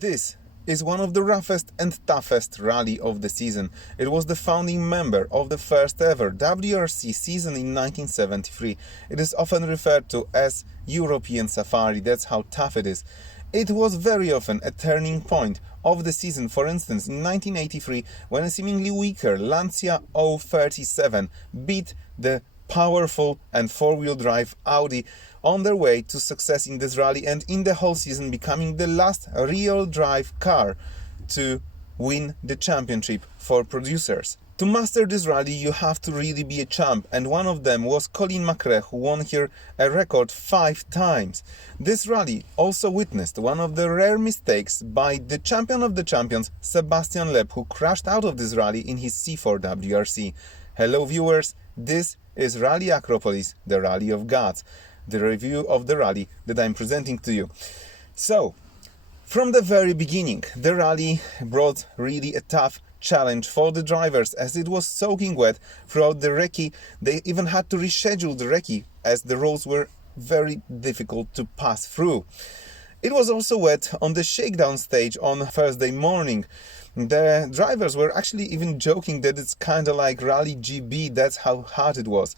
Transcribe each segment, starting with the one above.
This is one of the roughest and toughest rally of the season. It was the founding member of the first ever WRC season in 1973. It is often referred to as European Safari, that's how tough it is. It was very often a turning point of the season, for instance in 1983 when a seemingly weaker Lancia 037 beat the powerful and four-wheel drive Audi on their way to success in this rally and in the whole season, becoming the last real drive car to win the championship for producers. To master this rally you have to really be a champ, and one of them was Colin McRae, who won here a record 5 times. This rally also witnessed one of the rare mistakes by the champion of the champions, Sebastian Loeb, who crashed out of this rally in his C4 WRC. Hello viewers, this is Rally Acropolis, the Rally of Gods, the review of the rally that I'm presenting to you. So, from the very beginning, the rally brought really a tough challenge for the drivers as it was soaking wet throughout the recce. They even had to reschedule the recce as the roads were very difficult to pass through. It was also wet on the shakedown stage on Thursday morning. The drivers were actually even joking that it's kind of like Rally GB, that's how hard it was.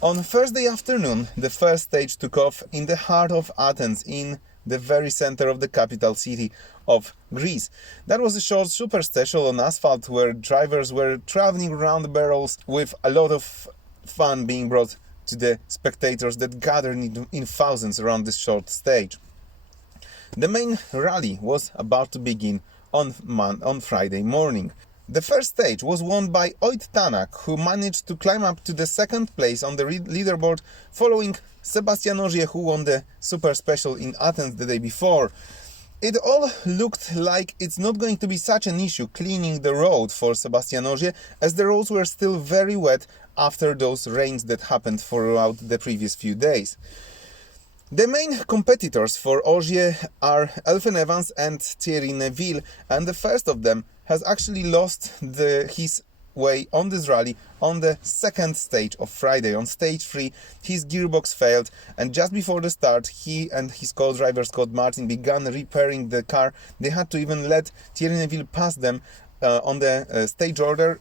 On Thursday afternoon, the first stage took off in the heart of Athens, in the very center of the capital city of Greece. That was a short super special on asphalt where drivers were traveling around the barrels with a lot of fun being brought to the spectators that gathered in thousands around this short stage. The main rally was about to begin on Friday morning. The first stage was won by Ott Tanak, who managed to climb up to the second place on the leaderboard, following Sebastian Ogier, who won the Super Special in Athens the day before. It all looked like it's not going to be such an issue cleaning the road for Sebastian Ogier, as the roads were still very wet after those rains that happened throughout the previous few days. The main competitors for Ogier are Elfyn Evans and Thierry Neuville, and the first of them has actually lost his way on this rally on the second stage of Friday. On stage 3, his gearbox failed, and just before the start, he and his co-driver Scott Martin began repairing the car. They had to even let Thierry Neuville pass them on the stage order,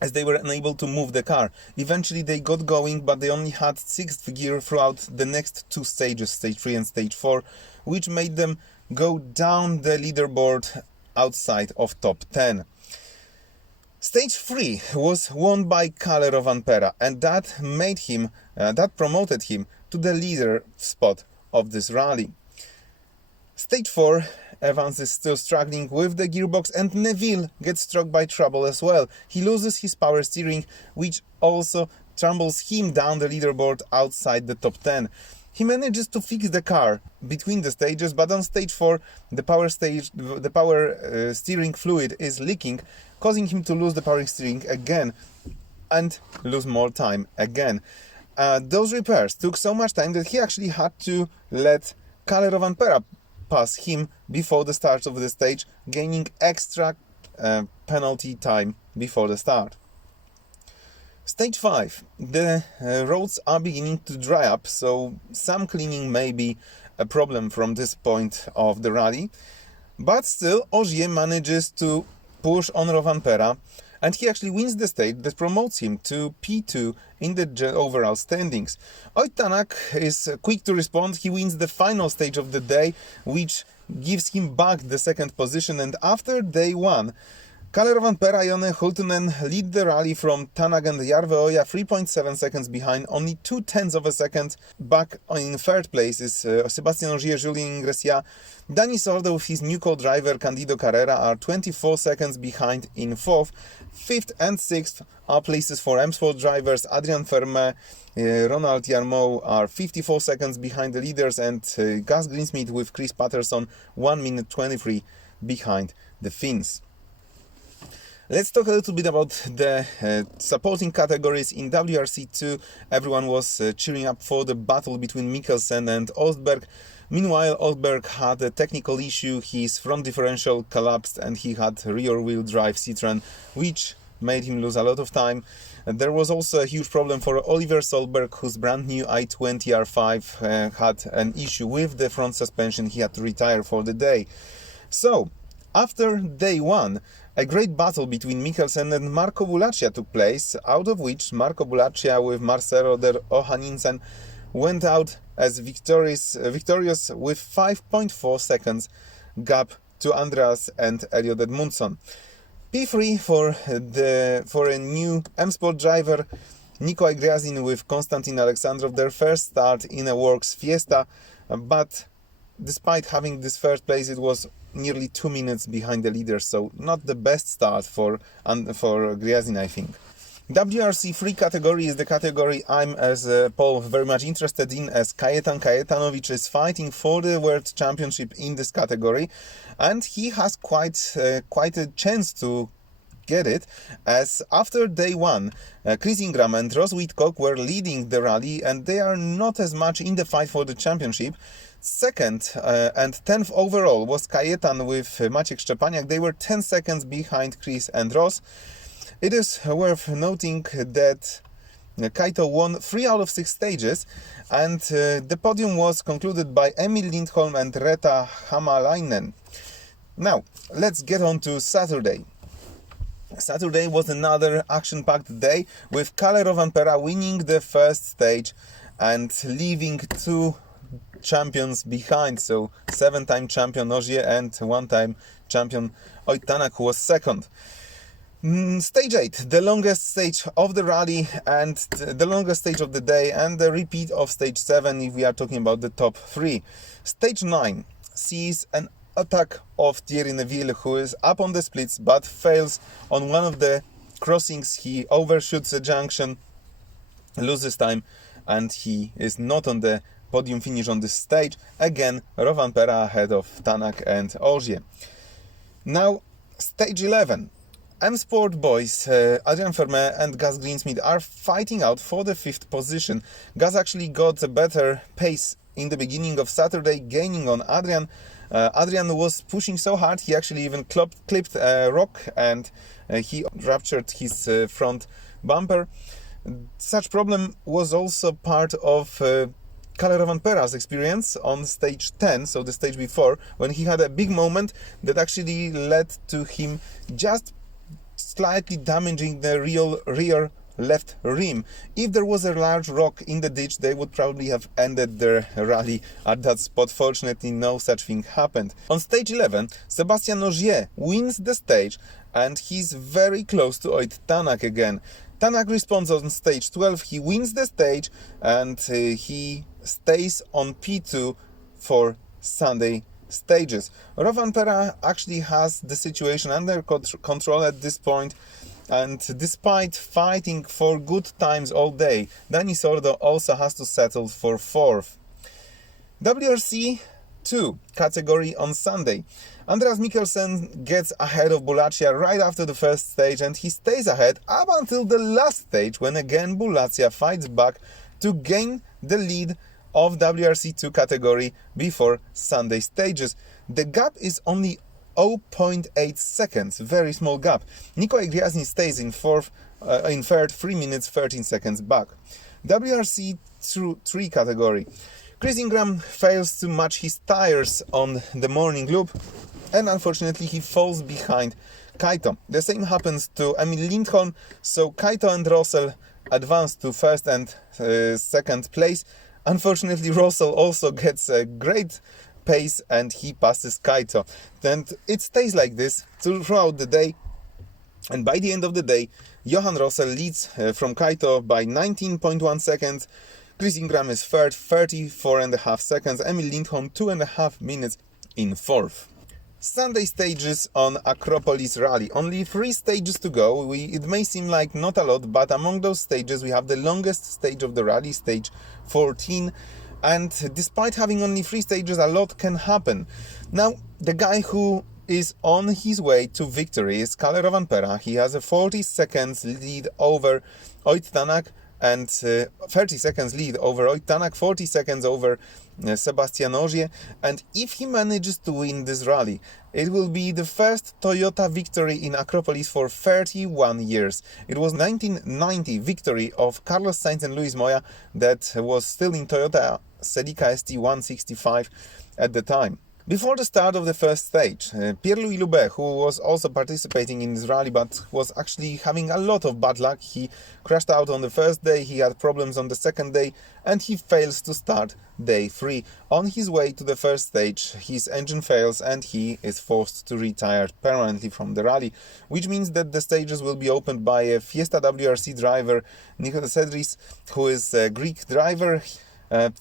as they were unable to move the car. Eventually they got going, but they only had 6th gear throughout the next 2 stages, stage 3 and stage 4, which made them go down the leaderboard outside of top 10. Stage 3 was won by Kalle Rovanpera, and that promoted him to the leader spot of this rally. Stage 4, Evans is still struggling with the gearbox, and Neuville gets struck by trouble as well. He loses his power steering, which also tumbles him down the leaderboard outside the top 10. He manages to fix the car between the stages, but on stage 4 the power steering fluid is leaking, causing him to lose the power steering again and lose more time again. Those repairs took so much time that he actually had to let Kalle Rovanpera pass him before the start of the stage, gaining extra penalty time before the start. Stage 5. The roads are beginning to dry up, so some cleaning may be a problem from this point of the rally, but still Ogier manages to push on Rovanpera, and he actually wins the stage that promotes him to P2 in the overall standings. Ott Tanak is quick to respond. He wins the final stage of the day, which gives him back the second position, and after day 1, Kalle Rovanpera and Jonne Hultunen lead the rally from Tanak and Jarve Oja 3.7 seconds behind. Only 0.2 of a second back in third place is Sebastian Ogier, Julien Ingresia. Dani Sordo with his new co-driver Candido Carrera are 24 seconds behind in fourth. Fifth and sixth are places for M-Sport drivers. Adrian Ferme, Ronald Yarmow are 54 seconds behind the leaders, and Gus Greensmith with Chris Patterson 1 minute 23 behind the Finns. Let's talk a little bit about the supporting categories. In WRC2, everyone was cheering up for the battle between Mikkelsen and Ostberg. Meanwhile, Ostberg had a technical issue. His front differential collapsed and he had rear-wheel drive Citroën, which made him lose a lot of time. And there was also a huge problem for Oliver Solberg, whose brand new i20 R5 had an issue with the front suspension. He had to retire for the day. So, after day one, a great battle between Mikkelsen and Marco Bulaccia took place, out of which Marco Bulaccia with Marcelo der Ohaninsen went out as victorious with 5.4 seconds gap to Andreas and Elliot Edmundson. P3 for a new M-Sport driver, Nikolai Gryazin with Konstantin Alexandrov, their first start in a Works Fiesta, but despite having this first place, it was nearly 2 minutes behind the leader, so not the best start for Gryazin, I think. WRC 3 category is the category I'm, as Paul, very much interested in, as Kajetan Kajetanovic is fighting for the World Championship in this category, and he has quite a chance to get it, as after day one, Chris Ingram and Ross Whitcock were leading the rally, and they are not as much in the fight for the championship. Second and 10th overall was Kajetan with Maciek Szczepaniak. They were 10 seconds behind Chris and Ross. It is worth noting that Kaito won 3 out of 6 stages, and the podium was concluded by Emil Lindholm and Reta Hamalainen. Now, let's get on to Saturday. Saturday was another action-packed day, with Kalle Rovanpera winning the first stage and leaving 2 champions behind, so 7-time champion Ogier and 1-time champion Oitanak, who was second. Stage 8, the longest stage of the rally and the longest stage of the day, and the repeat of stage 7 if we are talking about the top 3. Stage 9 sees an attack of Thierry Neuville, who is up on the splits but fails on one of the crossings. He overshoots a junction, loses time, and he is not on the podium finish on this stage. Again, Rovanpera ahead of Tanak and Ogier. Now, stage 11. M-Sport boys, Adrian Fermet and Gus Greensmith are fighting out for the 5th position. Gus actually got a better pace in the beginning of Saturday, gaining on Adrian. Adrian was pushing so hard, he actually even clipped a rock, and he ruptured his front bumper. Such problem was also part of Kalle Rovanpera's experience on stage 10, so the stage before, when he had a big moment that actually led to him just slightly damaging the rear left rim. If there was a large rock in the ditch, they would probably have ended their rally at that spot. Fortunately, no such thing happened. On stage 11, Sébastien Ogier wins the stage, and he's very close to Oit Tanak again. Tanak responds on stage 12, he wins the stage, and he stays on P2 for Sunday stages. Rovanpera actually has the situation under control at this point, and despite fighting for good times all day, Dani Sordo also has to settle for 4th. WRC 2 category on Sunday. Andreas Mikkelsen gets ahead of Bulaccia right after the first stage, and he stays ahead up until the last stage, when again Bulaccia fights back to gain the lead of WRC 2 category before Sunday stages. The gap is only 0.8 seconds, very small gap. Nikolai Gryazin stays in third, 3 minutes 13 seconds back. WRC 3 category. Chris Ingram fails to match his tires on the morning loop, and unfortunately he falls behind Kaito. The same happens to Emil Lindholm, so Kaito and Russell advance to first and second place. Unfortunately, Russell also gets a great pace and he passes Kaito. And it stays like this throughout the day. And by the end of the day, Johan Russell leads from Kaito by 19.1 seconds. Chris Ingram is third, 34.5 seconds. Emil Lindholm 2.5 minutes in 4th. Sunday stages on Acropolis Rally. Only 3 stages to go. It may seem like not a lot, but among those stages we have the longest stage of the rally, stage 14. And despite having only 3 stages, a lot can happen. Now, the guy who is on his way to victory is Kalle Rovanpera. He has a 40 seconds lead over Oit Tanak, and 30 seconds lead over Oit Tanak, 40 seconds over Sébastien Ogier. And if he manages to win this rally, it will be the first Toyota victory in Acropolis for 31 years. It was 1990 victory of Carlos Sainz and Luis Moya that was still in Toyota Celica ST165 at the time. Before the start of the first stage, Pierre-Louis Loubet, who was also participating in this rally but was actually having a lot of bad luck, he crashed out on the first day, he had problems on the second day, and he fails to start day 3. On his way to the first stage, his engine fails and he is forced to retire permanently from the rally, which means that the stages will be opened by a Fiesta WRC driver, Nicholas Edris, who is a Greek driver.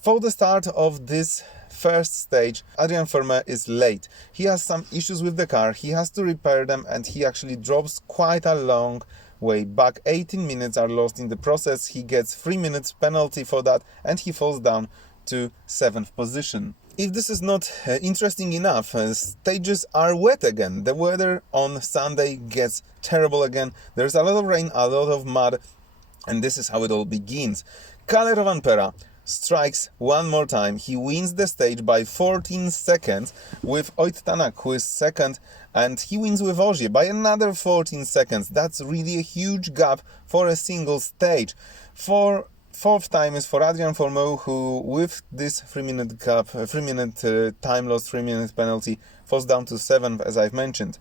For the start of this first stage, Adrian Ferme is late. He has some issues with the car, he has to repair them, and he actually drops quite a long way back. 18 minutes are lost in the process, he gets 3 minutes penalty for that, and he falls down to 7th position. If this is not interesting enough, stages are wet again. The weather on Sunday gets terrible again. There's a lot of rain, a lot of mud, and this is how it all begins. Kalle Rovanpera strikes one more time. He wins the stage by 14 seconds with Oyt Tanak, who is second, and he wins with Ogier by another 14 seconds. That's really a huge gap for a single stage. Fourth time is for Adrian Formeau, who with this 3-minute gap, 3-minute time loss, 3-minute penalty, falls down to 7th, as I've mentioned.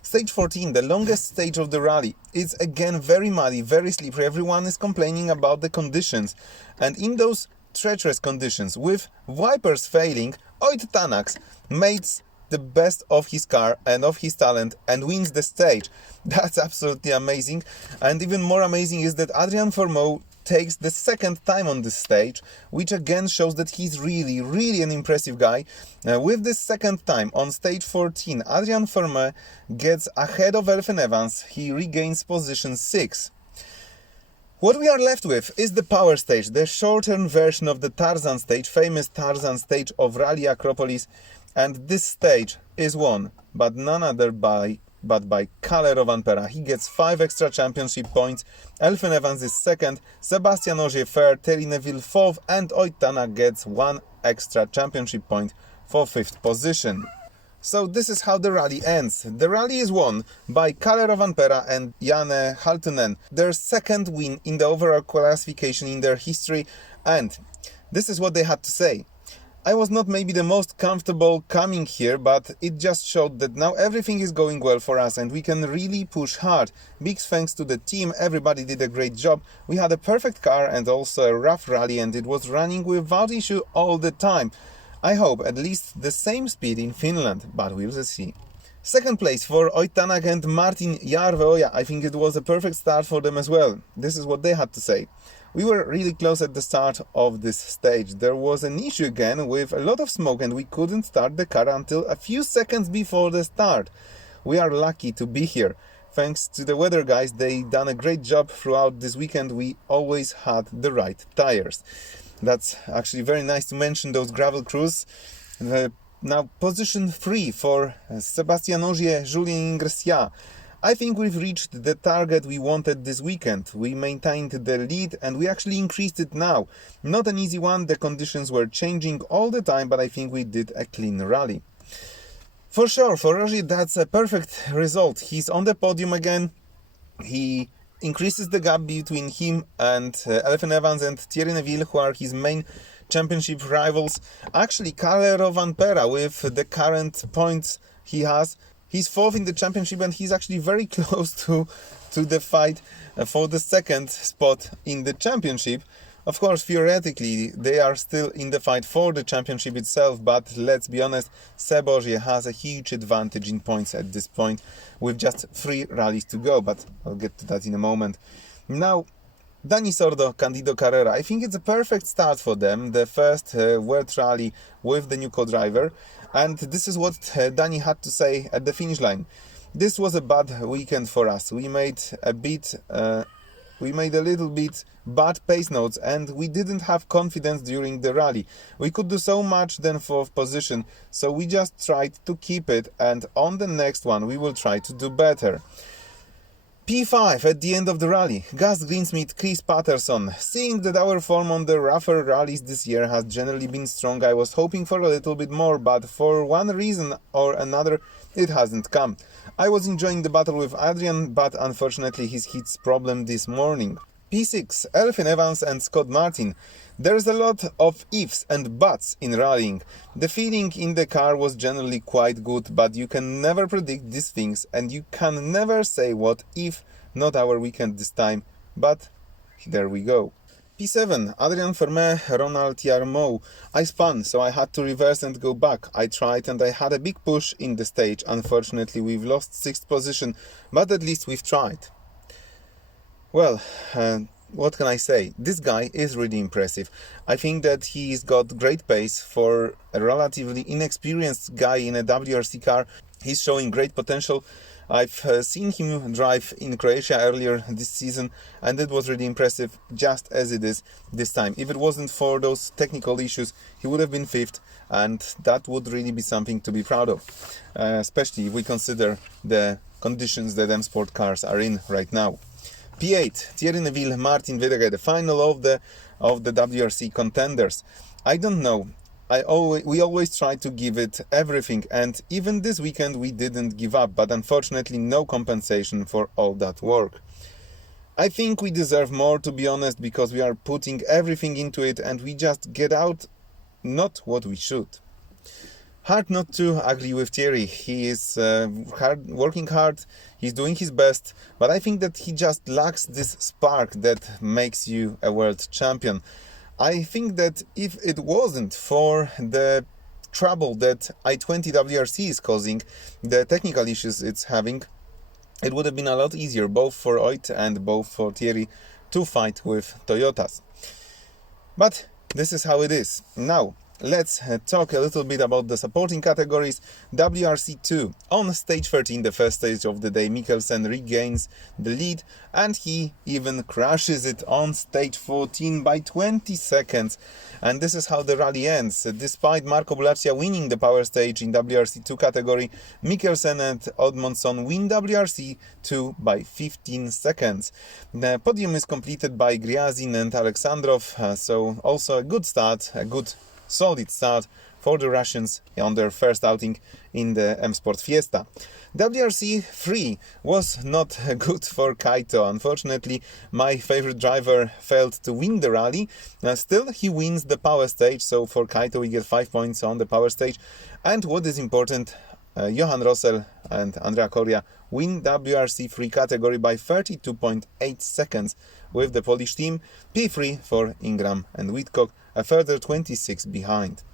Stage 14, the longest stage of the rally. It's again very muddy, very slippery. Everyone is complaining about the conditions. And in those treacherous conditions, with wipers failing, Oyt Tanak makes the best of his car and of his talent and wins the stage. That's absolutely amazing. And even more amazing is that Adrian Formeau takes the second time on this stage, which again shows that he's really an impressive guy. With this second time on stage 14, Adrian Ferme gets ahead of Elfyn Evans. He regains position 6. What we are left with is the power stage, the shortened version of the Tarzan stage, famous Tarzan stage of Rally Acropolis, and this stage is won, but none other by Kalle Rovanpera. He gets 5 extra championship points, Elfyn Evans is second, Sebastian Ogier third, Thierry Neuville 4th, and Oyt Tanak gets 1 extra championship point for 5th position. So this is how the rally ends. The rally is won by Kalle Rovanpera and Janne Haltunen, their second win in the overall classification in their history, and this is what they had to say. I was not maybe the most comfortable coming here, but it just showed that now everything is going well for us and we can really push hard. Big thanks to the team, everybody did a great job. We had a perfect car and also a rough rally, and it was running without issue all the time. I hope at least the same speed in Finland, but we'll see. Second place for Oyt Tanak and Martin Järveoja. I think it was a perfect start for them as well. This is what they had to say. We were really close at the start of this stage. There was an issue again with a lot of smoke and we couldn't start the car until a few seconds before the start. We are lucky to be here. Thanks to the weather guys, they done a great job throughout this weekend. We always had the right tires. That's actually very nice to mention, those gravel crews. Now position 3 for Sebastian Ogier, Julien Ingres. I think we've reached the target we wanted this weekend. We maintained the lead and we actually increased it now. Not an easy one, the conditions were changing all the time, but I think we did a clean rally. For sure, for Ogier that's a perfect result. He's on the podium again. He increases the gap between him and Elfyn Evans and Thierry Neuville, who are his main championship rivals. Actually, Kalle Rovanpera, with the current points he has, he's 4th in the championship and he's actually very close to the fight for the second spot in the championship. Of course, theoretically, they are still in the fight for the championship itself, but let's be honest, Seb Ogier has a huge advantage in points at this point, with just 3 rallies to go, but I'll get to that in a moment. Now, Dani Sordo, Candido Carrera, I think it's a perfect start for them, the first World Rally with the new co-driver, and this is what Dani had to say at the finish line. This was a bad weekend for us. We made a little bit bad pace notes and we didn't have confidence during the rally. We could do so much than 4th position, so we just tried to keep it, and on the next one we will try to do better. P5 at the end of the rally, Gus Greensmith, Chris Patterson. Seeing that our form on the rougher rallies this year has generally been strong, I was hoping for a little bit more, but for one reason or another it hasn't come. I was enjoying the battle with Adrian, but unfortunately his hits problem this morning. P6, Elfyn Evans and Scott Martin. There's a lot of ifs and buts in rallying. The feeling in the car was generally quite good, but you can never predict these things and you can never say what if, not our weekend this time, but there we go. P7, Adrian Fermet, Ronald Yarmou. I spun, so I had to reverse and go back. I tried and I had a big push in the stage. Unfortunately, we've lost 6th position, but at least we've tried. Well, what can I say? This guy is really impressive. I think that he's got great pace for a relatively inexperienced guy in a WRC car. He's showing great potential. I've seen him drive in Croatia earlier this season and it was really impressive, just as it is this time. If it wasn't for those technical issues, he would have been 5th and that would really be something to be proud of, especially if we consider the conditions that M Sport cars are in right now. P8, Thierry Neuville, Martin Virage, the final of the WRC contenders. I don't know. We always try to give it everything, and even this weekend we didn't give up, but unfortunately no compensation for all that work. I think we deserve more, to be honest, because we are putting everything into it and we just get out not what we should. Hard not to agree with Thierry. He is working hard, he's doing his best, but I think that he just lacks this spark that makes you a world champion. I think that if it wasn't for the trouble that i20 WRC is causing, the technical issues it's having, it would have been a lot easier both for Oit and both for Thierry to fight with Toyotas. But this is how it is. Now, let's talk a little bit about the supporting categories. WRC2. On stage 13, the first stage of the day, Mikkelsen regains the lead and he even crashes it on stage 14 by 20 seconds. And this is how the rally ends. Despite Marco Bularcia winning the power stage in WRC2 category, Mikkelsen and Oddmondsson win WRC2 by 15 seconds. The podium is completed by Gryazin and Alexandrov, so also a good start, a good solid start for the Russians on their first outing in the M Sport Fiesta. WRC 3 was not good for Kaito. Unfortunately, my favorite driver failed to win the rally. Still, he wins the power stage, so for Kaito we get 5 points on the power stage. And what is important, Johan Rossel and Andrea Coria win WRC 3 category by 32.8 seconds with the Polish team. P3 for Ingram and Whitcock, a further 26 behind.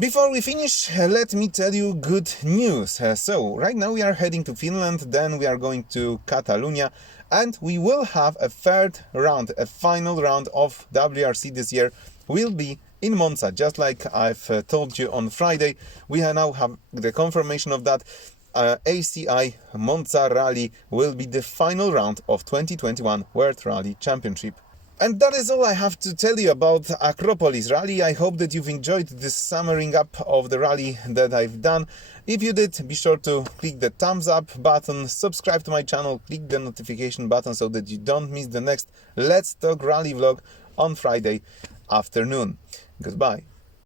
Before we finish, let me tell you good news. So, right now we are heading to Finland, then we are going to Catalonia, and we will have a third round, a final round of WRC this year will be in Monza, just like I've told you on Friday. We now have the confirmation of that. ACI Monza Rally will be the final round of 2021 World Rally Championship. And that is all I have to tell you about Acropolis Rally. I hope that you've enjoyed this summing up of the rally that I've done. If you did, be sure to click the thumbs up button, subscribe to my channel, click the notification button so that you don't miss the next Let's Talk Rally vlog on Friday afternoon. Goodbye.